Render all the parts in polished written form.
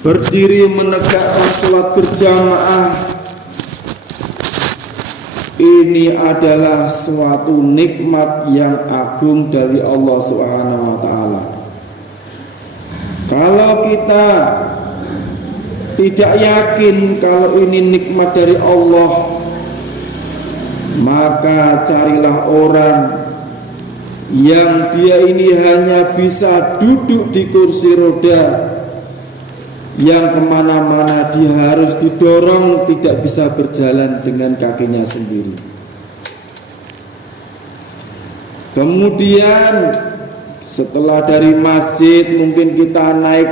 berdiri menegakkan sholat berjamaah, ini adalah suatu nikmat yang agung dari Allah Subhanahu wa Ta'ala. Kalau kita tidak yakin kalau ini nikmat dari Allah, maka carilah orang yang dia ini hanya bisa duduk di kursi roda, yang kemana-mana dia harus didorong, tidak bisa berjalan dengan kakinya sendiri. Kemudian setelah dari masjid mungkin kita naik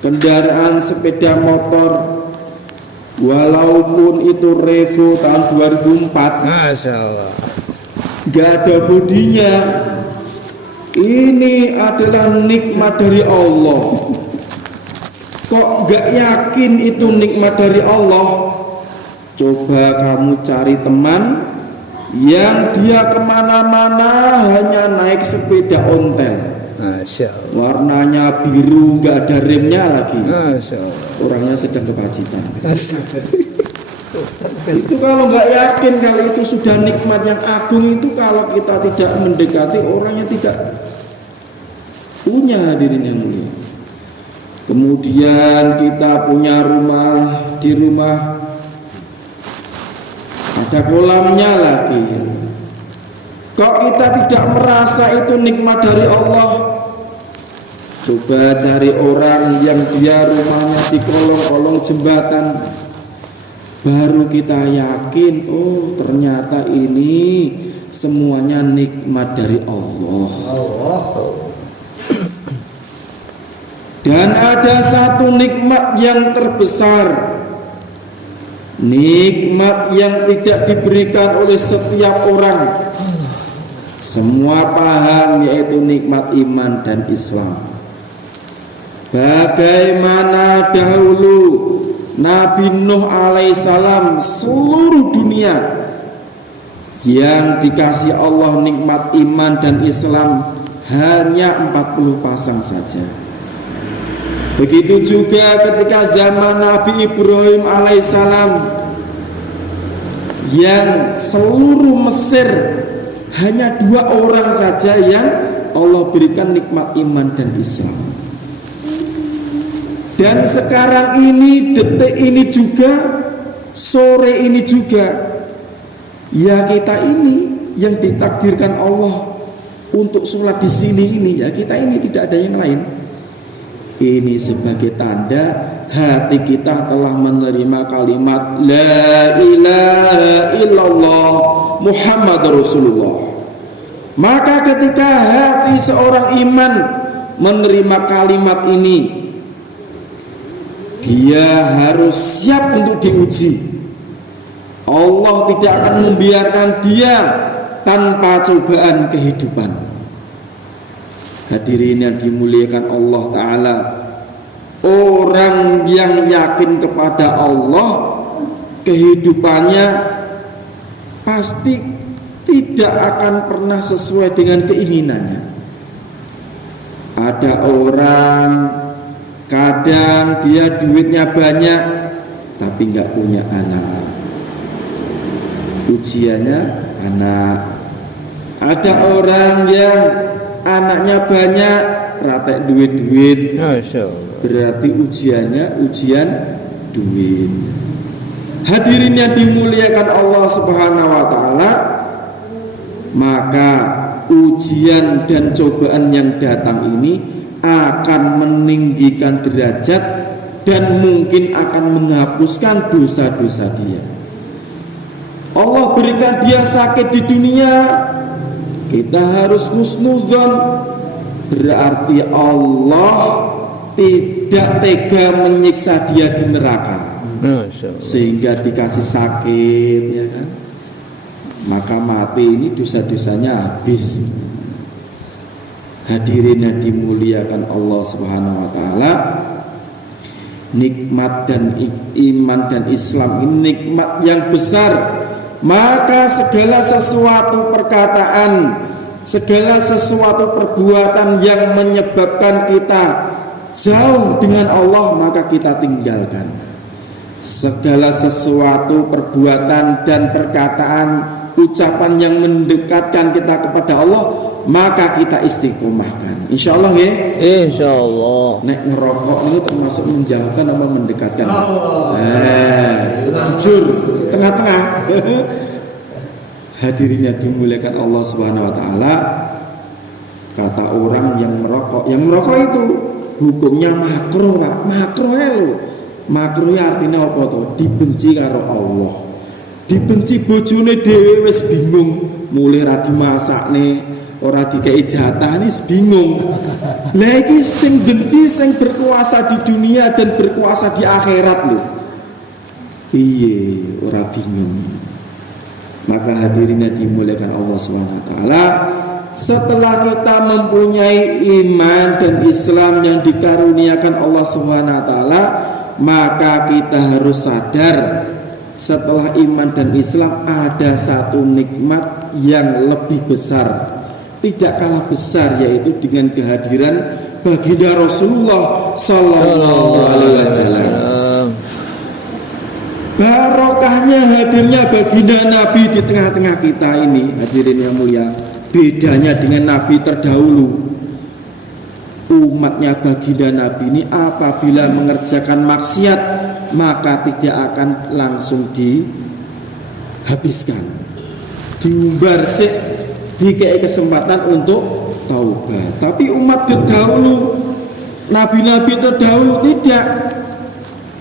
kendaraan sepeda motor, walaupun itu Revo tahun 2004, Masya Allah, gak ada bodinya. Ini adalah nikmat dari Allah. Kok gak yakin itu nikmat dari Allah? Coba kamu cari teman yang dia kemana-mana hanya naik sepeda ontel, Masya Allah, warnanya biru, gak ada remnya lagi. Masya Allah. Orangnya sedang kebajikan. Itu kalau nggak yakin kalau itu sudah nikmat yang agung, itu kalau kita tidak mendekati orangnya tidak punya, hadirin yang mulia. Kemudian kita punya rumah, di rumah ada kolamnya lagi. Kok kita tidak merasa itu nikmat dari Allah? Coba cari orang yang dia rumahnya di kolong-kolong jembatan, baru kita yakin, oh ternyata ini semuanya nikmat dari Allah. Dan ada satu nikmat yang terbesar, nikmat yang tidak diberikan oleh setiap orang. Semua paham, yaitu nikmat iman dan Islam. Bagaimana dahulu Nabi Nuh alaihissalam, seluruh dunia yang dikasih Allah nikmat iman dan Islam hanya 40 pasang saja. Begitu juga ketika zaman Nabi Ibrahim alaihissalam, yang seluruh Mesir hanya 2 orang saja yang Allah berikan nikmat iman dan Islam. Dan sekarang ini, detik ini juga, sore ini juga, ya kita ini yang ditakdirkan Allah untuk sholat di sini ini, ya kita ini, tidak ada yang lain. Ini sebagai tanda hati kita telah menerima kalimat La ilaha illallah Muhammad Rasulullah. Maka ketika hati seorang iman menerima kalimat ini, dia harus siap untuk diuji. Allah tidak akan membiarkan dia tanpa cobaan kehidupan. Hadirin yang dimuliakan Allah Ta'ala, orang yang yakin kepada Allah, kehidupannya pasti tidak akan pernah sesuai dengan keinginannya. Ada orang kadang dia duitnya banyak tapi nggak punya anak, ujiannya anak. Ada orang yang anaknya banyak, ratek duit-duit, berarti ujiannya ujian duit. Hadirin yang dimuliakan Allah Subhanahu wa Ta'ala, maka ujian dan cobaan yang datang ini akan meninggikan derajat dan mungkin akan menghapuskan dosa-dosa dia. Allah berikan dia sakit di dunia, kita harus husnudzon, berarti Allah tidak tega menyiksa dia di neraka sehingga dikasih sakit, ya kan? Maka mati ini dosa-dosanya habis. Hadirin yang dimuliakan Allah Subhanahu wa Ta'ala, nikmat dan iman dan Islam ini nikmat yang besar. Maka segala sesuatu perkataan, segala sesuatu perbuatan yang menyebabkan kita jauh dengan Allah, maka kita tinggalkan segala sesuatu, perbuatan dan perkataan, ucapan yang mendekatkan kita kepada Allah, maka kita istiqomahkan. Insya Allah ya. Insya Allah. Nek ngerokok itu termasuk menjauhkan apa mendekatkan? Jujur, tengah-tengah. Hadirin yang dimuliakan Allah Subhanahu Wa Taala, kata orang yang merokok itu hukumnya makruh, Pak. Makruh lo. Makruh artinya apa tuh? Dibenci karo Allah. Dibenci bojone dhewe wis bingung, mulai ra dimasakne, ora dikei jatah nih bingung. Lah iki sing benci sing berkuasa di dunia dan berkuasa di akhirat lho. Piye ora bingung. Maka hadirin yang dimuliakan Allah SWT, setelah kita mempunyai iman dan Islam yang dikaruniakan Allah SWT, maka kita harus sadar setelah iman dan Islam ada satu nikmat yang lebih besar, tidak kalah besar, yaitu dengan kehadiran baginda Rasulullah Sallallahu Alaihi Wasallam. Barokahnya hadirnya baginda Nabi di tengah-tengah kita ini, hadirin yang mulia. Bedanya dengan Nabi terdahulu, umatnya baginda Nabi ini apabila mengerjakan maksiat maka tidak akan langsung dihabiskan, diumbar sih, dikei kesempatan untuk taubat. Tapi umat terdahulu, nabi-nabi terdahulu tidak.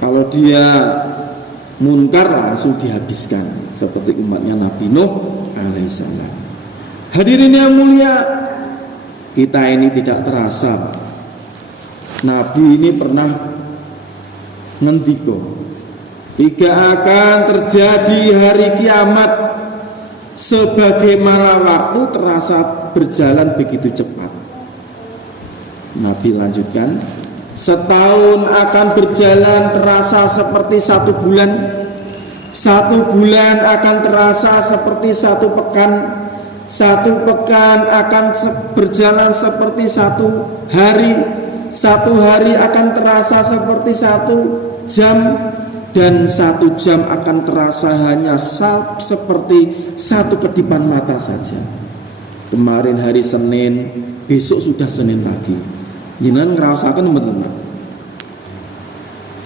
Kalau dia munkar langsung dihabiskan, seperti umatnya Nabi Nuh alaihissalam. Hadirin yang mulia, kita ini tidak terasa, Nabi ini pernah ngendiko, tidak akan terjadi hari kiamat sebagaimana waktu terasa berjalan begitu cepat. Nabi lanjutkan, setahun akan berjalan terasa seperti 1 bulan, 1 bulan akan terasa seperti 1 pekan, 1 pekan akan berjalan seperti 1 hari, 1 hari akan terasa seperti 1 jam, dan 1 jam akan terasa hanya seperti 1 kedipan mata saja. Kemarin hari Senin, besok sudah Senin lagi. Jangan ngerasakan teman-teman.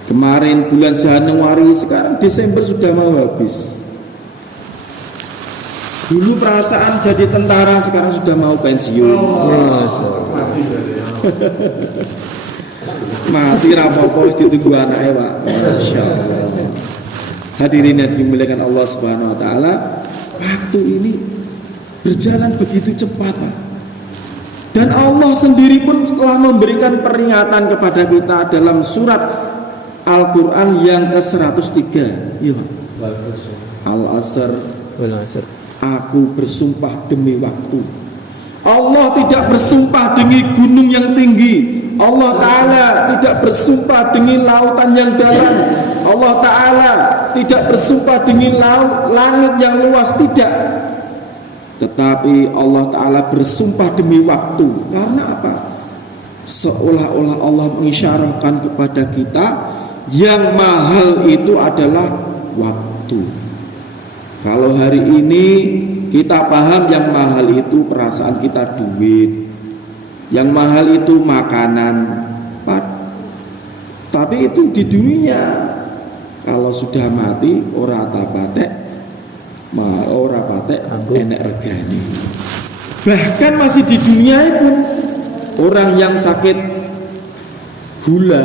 Kemarin bulan Januari, sekarang Desember sudah mau habis. Dulu perasaan jadi tentara, sekarang sudah mau pensiun. Mati rapopo ditunggu anaknya, Pak. Masya Allah. Hadirin yang dimuliakan Allah Subhanahu Wa Taala, waktu ini berjalan begitu cepat, Pak. Dan Allah sendiri pun telah memberikan peringatan kepada kita dalam surat Al-Quran yang ke-103. Ya, Al-Asr. Aku bersumpah demi waktu. Allah tidak bersumpah demi gunung yang tinggi. Allah Ta'ala tidak bersumpah dengan lautan yang dalam. Allah Ta'ala tidak bersumpah dengan langit yang luas, tidak. Tetapi Allah Ta'ala bersumpah demi waktu. Karena apa? Seolah-olah Allah mengisyarahkan kepada kita, yang mahal itu adalah waktu. Kalau hari ini kita paham yang mahal itu perasaan kita duit, yang mahal itu makanan, tapi itu di dunia. Kalau sudah mati ora patek, ora patek enek regane. Bahkan masih di dunia pun orang yang sakit gula,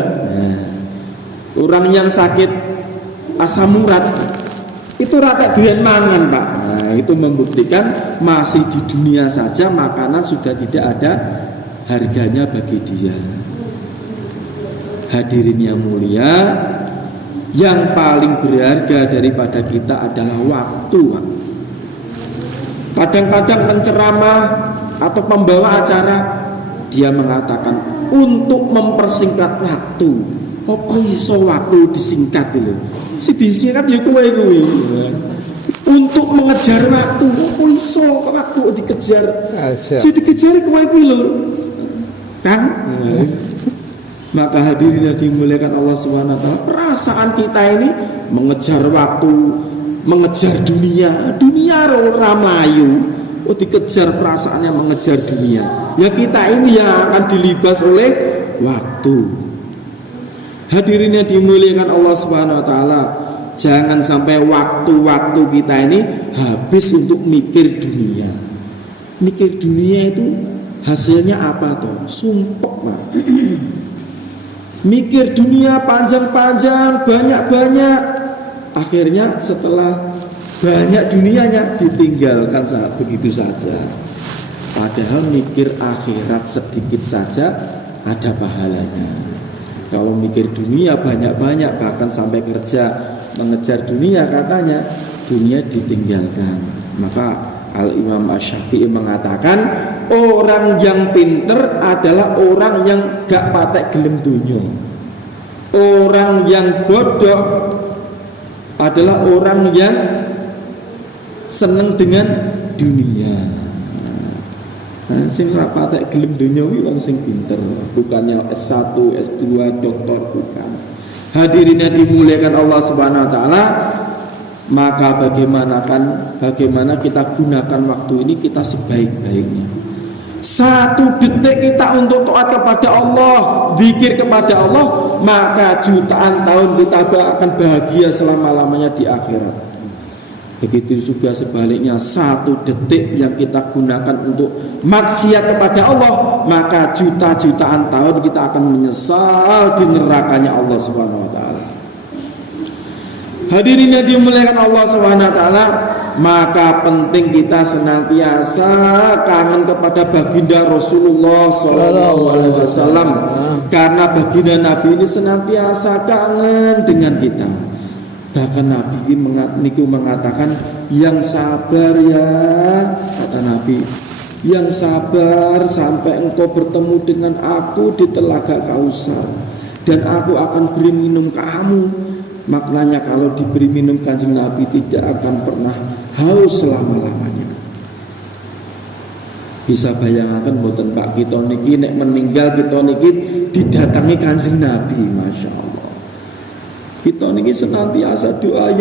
orang yang sakit asam urat, itu rata doyan mangan, Pak. Nah, itu membuktikan masih di dunia saja makanan sudah tidak ada harganya bagi dia. Hadirin yang mulia, yang paling berharga daripada kita adalah waktu. Kadang-kadang penceramah atau pembawa acara dia mengatakan untuk mempersingkat waktu. Apa iso waktu disingkat itu? Si disingkat ya kowe. Untuk mengejar waktu, apa iso waktu dikejar? Si dikejar kowe kuwi lho. Kang. Maka hadirin yang dimuliakan Allah Subhanahu wa taala, perasaan kita ini mengejar waktu, mengejar dunia ora mlayu. Oh, dikejar perasaannya mengejar dunia. Ya kita ini yang akan dilibas oleh waktu. Hadirin yang dimuliakan Allah Subhanahu wa taala, jangan sampai waktu-waktu kita ini habis untuk mikir dunia. Mikir dunia itu hasilnya apa toh? Sumpek, Pak. Mikir dunia panjang-panjang, banyak-banyak, akhirnya setelah banyak dunianya ditinggalkan begitu saja. Padahal mikir akhirat sedikit saja ada pahalanya. Kalau mikir dunia banyak-banyak, bahkan sampai kerja mengejar dunia, katanya dunia ditinggalkan. Maka Al-Imam Asy-Syafi'i mengatakan, orang yang pinter adalah orang yang gak patek gelem dunya. Orang yang bodoh adalah orang yang seneng dengan dunia. Nah, sing ra patek gelem dunya kuwi wong sing pinter, bukannya S1, S2, doktor, bukan. Hadirin yang dimuliakan Allah Subhanahu wa taala, maka bagaimana kita gunakan waktu ini kita sebaik-baiknya. Satu detik kita untuk taat kepada Allah, zikir kepada Allah, maka jutaan tahun kita akan bahagia selama-lamanya di akhirat. Begitu juga sebaliknya, satu detik yang kita gunakan untuk maksiat kepada Allah, maka juta-jutaan tahun kita akan menyesal di nerakanya Allah Subhanahu wa taala. Hadirin yang dimuliakan Allah Subhanahu wa taala, maka penting kita senantiasa kangen kepada baginda Rasulullah sallallahu alaihi wasallam, karena baginda Nabi ini senantiasa kangen dengan kita. Bahkan Nabi niku mengatakan, yang sabar ya, kata Nabi, yang sabar sampai engkau bertemu dengan aku di telaga Kausar, dan aku akan beri minum kamu. Maknanya kalau diberi minum Kanjeng Nabi tidak akan pernah haus selama-lamanya. Bisa bayangkan mboten Pak, kita niki nek meninggal kita niki didatangi Kanjeng Nabi, Masya Allah. Kita niki senantiasa doa,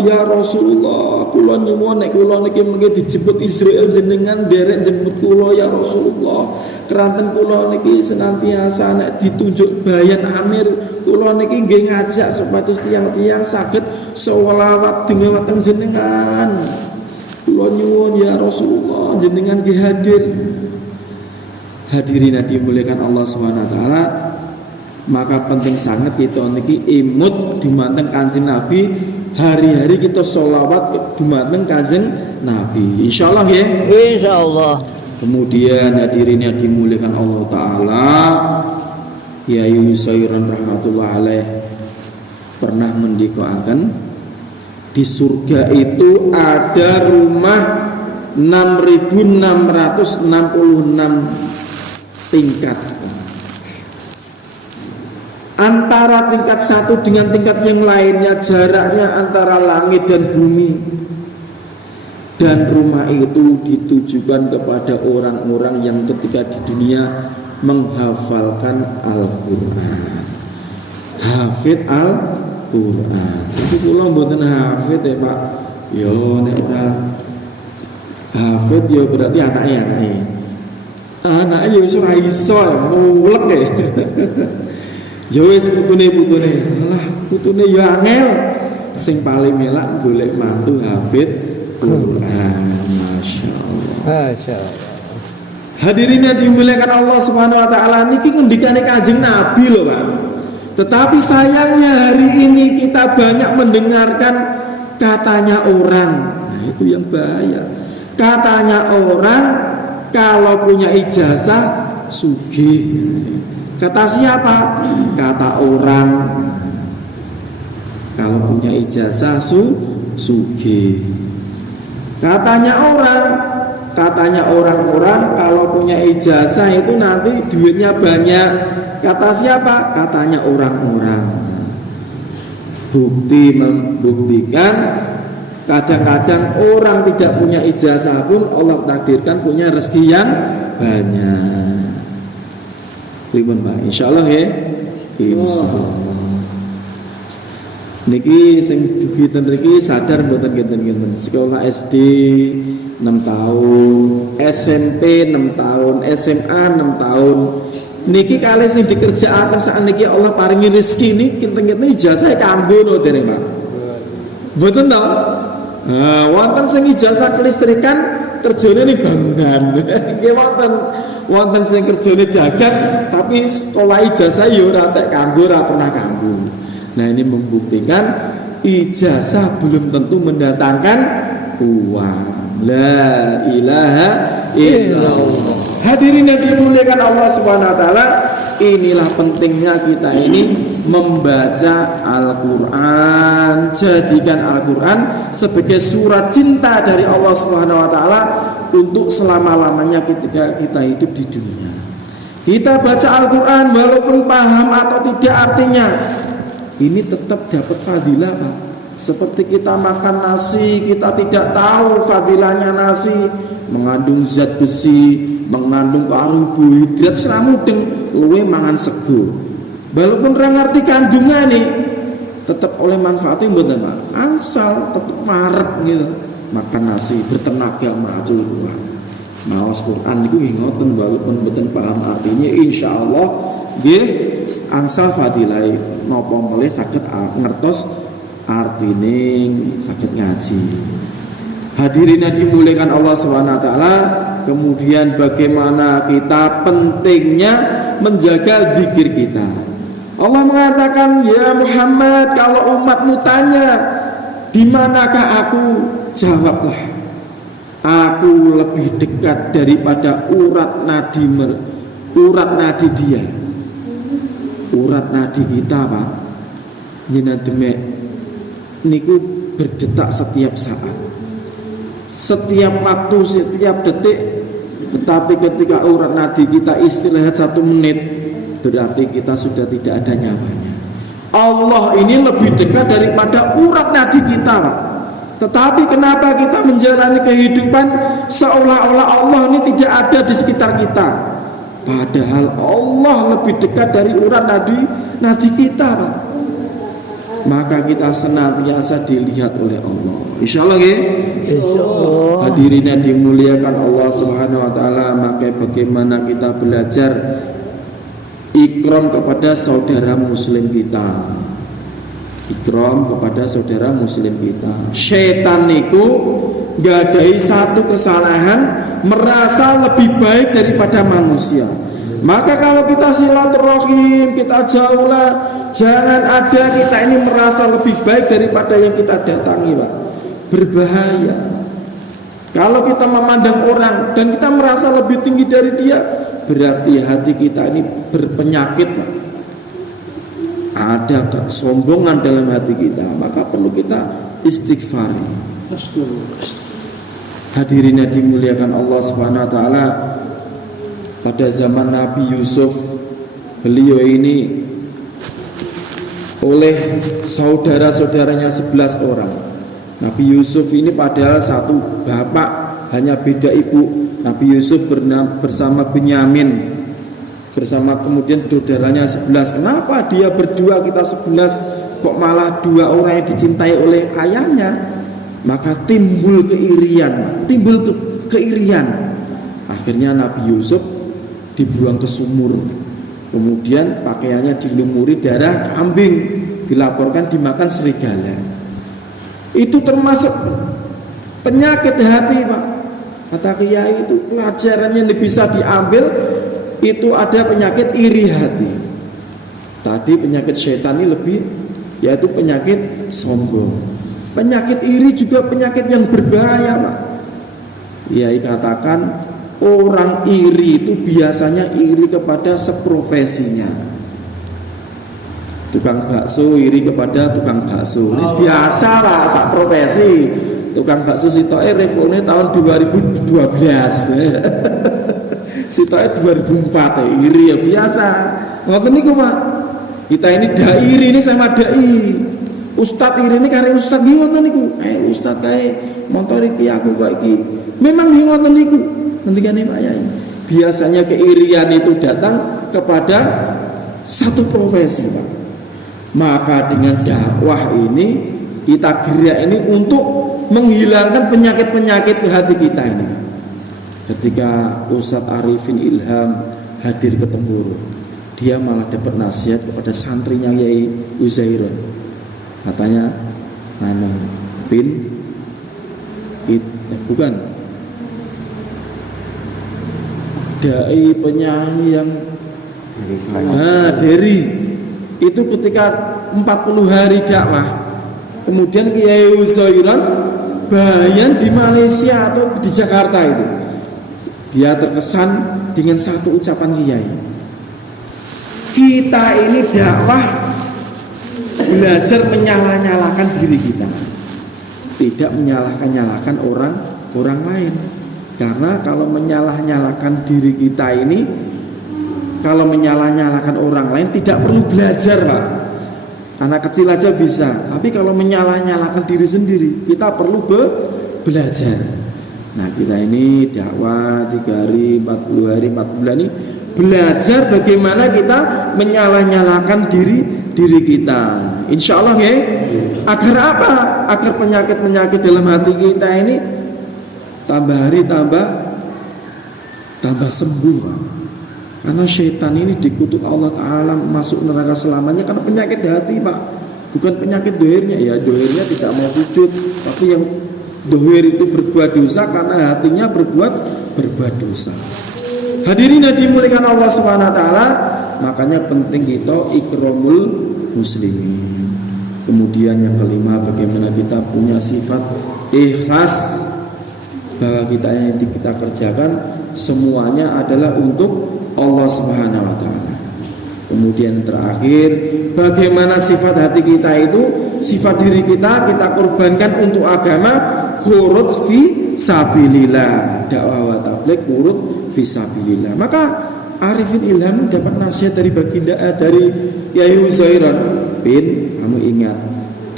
ya Rasulullah, kula nyuwun nek kula niki mengke dijemput Israel jenengan derek jemput kula ya Rasulullah. Keranten kula niki senantiasa nek ditunjuk bayan amir, kula niki nggih ngajak supados tiyang-tiyang saged selawat dhumateng jenengan. Kula nyuwun ya Rasulullah jenengan nggih hadir. Hadirin dimuliakan Allah Subhanahu wa taala, maka penting sangat kita niki imut dumateng Kanjeng Nabi, hari-hari kita sholawat dumateng Kanjeng Nabi, insyaallah ya. Insyaallah. Kemudian hadirin yang dimuliakan Allah taala, Yai Yusairan rahmatullah alaih pernah mendikoakan, di surga itu ada rumah 6.666 tingkat. Antara tingkat satu dengan tingkat yang lainnya jaraknya antara langit dan bumi. Dan rumah itu ditujukan kepada orang-orang yang ketika di dunia menghafalkan Al-Quran, hafid Al-Quran. Itu kula mboten hafid ya Pak. Yo nek ora hafid yo berarti anake. Anake yo wis ora iso mulek ya. Ya wis putune. Alah, putune ya angel. Sing paling melak golek mantu hafid Quran. Masya Allah. Hadirin yang dimuliakan Allah Subhanahu wa taala, niki ngendikane Kanjeng Nabi loh, Pak. Tetapi sayangnya hari ini kita banyak mendengarkan katanya orang. Nah, itu yang bahaya. Katanya orang kalau punya ijazah sugih. Kata siapa? Kata orang kalau punya ijazah sugih. Katanya orang-orang kalau punya ijazah itu nanti duitnya banyak. Kata siapa? Katanya orang-orang. Bukti membuktikan kadang-kadang orang tidak punya ijazah pun Allah takdirkan punya rezeki yang banyak. Pripun Pak? Insyaallah ya. Insyaallah. Niki sing dugi-ten mriki sadar mboten kinten-kinten. Sekolah SD 6 tahun, SMP 6 tahun, SMA 6 tahun. Niki kalih sing dikerjakaken sakniki Allah paringi rezeki niki kinten-kinten ijazah kanggo no dereng Pak. Mboten to? Wonten sing ijazah kelistrikan kerjane ning bangunan. Nggih wonten sing kerjane dagang tapi sekolah ijazah ya ora tek kanggo, ora pernah kanggo. Nah ini membuktikan ijazah belum tentu mendatangkan uang. La ilaha illallah. Hadirin yang dimuliakan Allah Subhanahu wa taala, inilah pentingnya kita ini membaca Al-Qur'an. Jadikan Al-Qur'an sebagai surat cinta dari Allah Subhanahu wa taala untuk selama-lamanya ketika kita hidup di dunia. Kita baca Al-Qur'an walaupun paham atau tidak artinya, ini tetap dapat fadilah Pak. Seperti kita makan nasi, kita tidak tahu fadilahnya nasi, mengandung zat besi, mengandung karbohidrat, seramudeng luwe mangan sego. Walaupun ora ngerti kandungane, tetap oleh manfaatnya mboten Pak. Angsal tetap marek gitu. Makan nasi bertenaga macul kuat. Maos Quran niku ngoten walaupun mboten paham artinya insyaallah nggih angsal fadilah napa melih saged ngertos artine saged ngaji. Hadirin yang dimuliakan Allah Subhanahu wa taala, kemudian bagaimana kita pentingnya menjaga zikir kita. Allah mengatakan, "Ya Muhammad, kalau umatmu tanya, di manakah aku? Jawablah, aku lebih dekat daripada urat nadi dia." Urat nadi kita Pak jenengan demek niku berdetak setiap saat, setiap waktu, setiap detik. Tetapi ketika urat nadi kita istirahat 1 menit, berarti kita sudah tidak ada nyawanya. Allah ini lebih dekat daripada urat nadi kita Pak. Tetapi kenapa kita menjalani kehidupan seolah-olah Allah ini tidak ada di sekitar kita, padahal Allah lebih dekat dari urat nadi kita Pak. Maka kita senantiasa dilihat oleh Allah. Insyaallah nggih. Insyaallah. Hadirin yang dimuliakan Allah Subhanahu wa taala, maka bagaimana kita belajar ikram kepada saudara muslim kita. Ikram kepada saudara muslim kita. Setan niku gadai satu kesalahan, merasa lebih baik daripada manusia. Maka kalau kita silaturahim, kita jauhlah, jangan ada kita ini merasa lebih baik daripada yang kita datangi Pak. Berbahaya. Kalau kita memandang orang dan kita merasa lebih tinggi dari dia, berarti hati kita ini berpenyakit Pak. Ada kesombongan dalam hati kita, maka perlu kita istighfar. Hadirin yang dimuliakan Allah Subhanahu wa taala, pada zaman Nabi Yusuf, beliau ini oleh saudara-saudaranya 11 orang. Nabi Yusuf ini padahal satu bapak, hanya beda ibu. Nabi Yusuf bersama Benyamin, bersama kemudian saudaranya 11. Kenapa dia berdua, kita 11, kok malah 2 orang yang dicintai oleh ayahnya? Maka timbul keirian, Akhirnya Nabi Yusuf dibuang ke sumur, kemudian pakaiannya dilumuri darah kambing, dilaporkan dimakan serigala. Itu termasuk penyakit hati Pak. Kata kiai itu pelajarannya yang bisa diambil, itu ada penyakit iri hati. Tadi penyakit setan ini lebih, yaitu penyakit sombong. Penyakit iri juga penyakit yang berbahaya Pak. Kiai katakan orang iri itu biasanya iri kepada seprofesinya. Tukang bakso iri kepada tukang bakso. Ini biasa Pak, sak profesi. Tukang bakso sitoke refone tahun 2012. Sitoke 2004 iri ya biasa. Ngoten niku Pak. Kita ini dai iri ini sama dai. Ustadz iri ini karena ustadz nggih ngoten niku. Ustadz kae motor iki aku kok iki. Memang nggih ngoten niku. Ngendikane Pak Yai. Biasanya keirian itu datang kepada satu profesi Pak. Maka dengan dakwah ini kita gerak ini untuk menghilangkan penyakit-penyakit di hati kita ini. Ketika Ustadz Arifin Ilham hadir ke Temburu, dia malah dapat nasihat kepada santrinya Yai Uzairun. Katanya, bukan dai penyanyi yang Deri itu ketika 40 hari dakwah, kemudian Kiai Uzairun bayan di Malaysia atau di Jakarta itu, dia terkesan dengan satu ucapan Kiai, kita ini dakwah belajar menyalah-nyalakan diri kita, tidak menyalahkan orang lain. Karena kalau menyalah-nyalakan diri kita ini, kalau menyalah-nyalakan orang lain tidak perlu belajar Pak. Anak kecil aja bisa. Tapi kalau menyalah-nyalakan diri sendiri, kita perlu belajar. Nah kita ini dakwah 3 hari, 40 hari, 4 bulan ini belajar bagaimana kita menyalah-nyalakan diri kita. Insya Allah ya. Agar apa? Agar penyakit-penyakit dalam hati kita ini tambah hari tambah sembuh. Karena syaitan ini dikutuk Allah Ta'ala masuk neraka selamanya karena penyakit hati Pak. Bukan penyakit dohirnya. Ya dohirnya tidak mau sujud, tapi yang dohir itu berbuat dosa karena hatinya berbuat dosa. Hadirin yang dimuliakan Allah SWT, makanya penting kita ikramul muslimin. Kemudian yang kelima, bagaimana kita punya sifat ikhlas, bahwa yang kita kerjakan semuanya adalah untuk Allah Subhanahu wa taala. Kemudian terakhir, bagaimana sifat hati kita itu, sifat diri kita korbankan untuk agama, khurut fi sabilillah, dakwah wa tabligh khurut fi sabilillah. Maka Arifin Ilham dapat nasihat dari baginda dari Yai Uzairun, kamu ingat,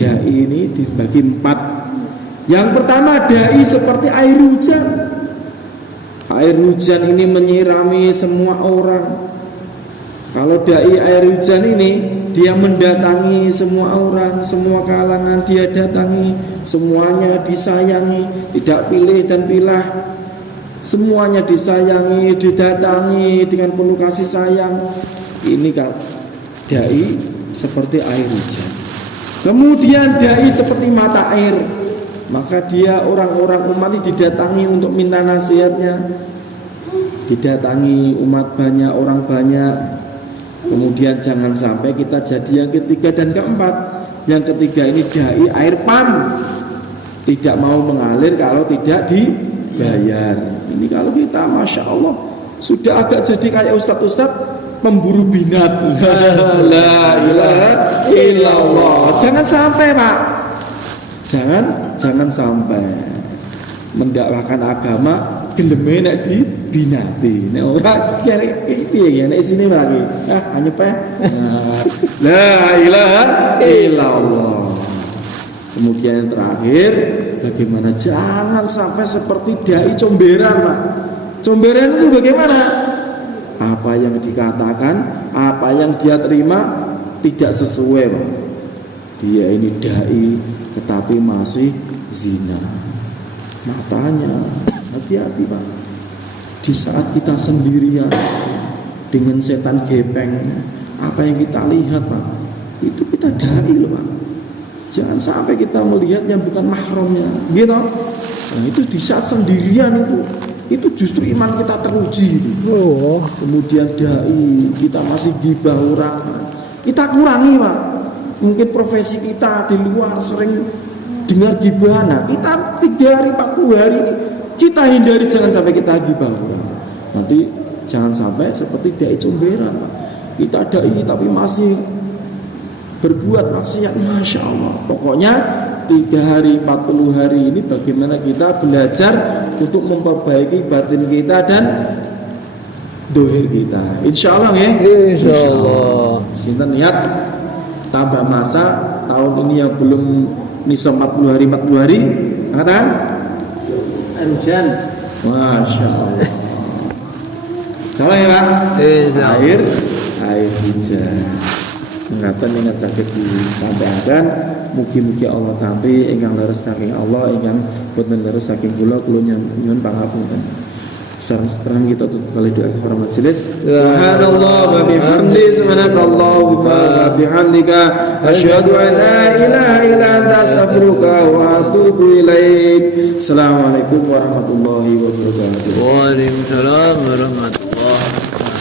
dai ini dibagi 4. Yang pertama, dai seperti air hujan. Air hujan ini menyirami semua orang. Kalau dai air hujan ini, dia mendatangi semua orang, semua kalangan dia datangi, semuanya disayangi, tidak pilih dan pilah. Semuanya disayangi, didatangi dengan penuh kasih sayang. Ini kan dai seperti air hujan. Kemudian dai seperti mata air. Maka dia orang-orang umat ini didatangi untuk minta nasihatnya, didatangi umat banyak, orang banyak. Kemudian jangan sampai kita jadi yang ketiga dan keempat. Yang ketiga ini dai air pam, tidak mau mengalir kalau tidak dibayar. Ini kalau kita Masya Allah sudah agak jadi kayak ustadz-ustadz pemburu binat. La ilaha illallah. Jangan sampai Pak, jangan sampai mendakwahkan agama geleme nek di binati. Nek ora piye ya nek sini lagi. Anyepe. La ilaha illallah. Kemudian yang terakhir, bagaimana jangan sampai seperti dai comberan Pak. Comberan itu bagaimana? Apa yang dikatakan, apa yang dia terima tidak sesuai Pak. Dia ini dai tetapi masih zina. Matanya hati-hati Pak. Di saat kita sendirian dengan setan gepeng, apa yang kita lihat Pak, itu kita dai loh Pak. Jangan sampai kita melihat yang bukan mahramnya, gitu. Nah itu di saat sendirian itu justru iman kita teruji. Oh. Kemudian dai kita masih gibah orang, kita kurangi Pak. Mungkin profesi kita di luar sering dengar gibah, nah kita 3 hari 40 hari ini kita hindari, jangan sampai kita gibah orang. Nanti jangan sampai seperti dai comberan Pak. Kita dai tapi masih berbuat maksiat. Masya Allah. Pokoknya 3 hari 40 hari ini bagaimana kita belajar untuk memperbaiki batin kita dan dohir kita. Insya Allah ya. Insya Allah. Sinten niat tambah masa tahun ini yang belum nisa 40 hari katakan hujan. Masya Allah. Kalau ya Pak, air hujan. Ngaten ingat sakit disampaikan. Mugi-mugi Allah tampi ingkang leres saking Allah, ingkang boten leres saking kula nyuwun pangapunten. Sekarang kita tutup kali doa para majelis. Subhanallah wa bihamdi, subhanakallahumma wa bihamdika, asyhadu an la ilaha illa anta, astaghfiruka wa atubu ilaik. Assalamualaikum warahmatullahi wabarakatuh. Waalaikumsalam warahmatullahi wabarakatuh.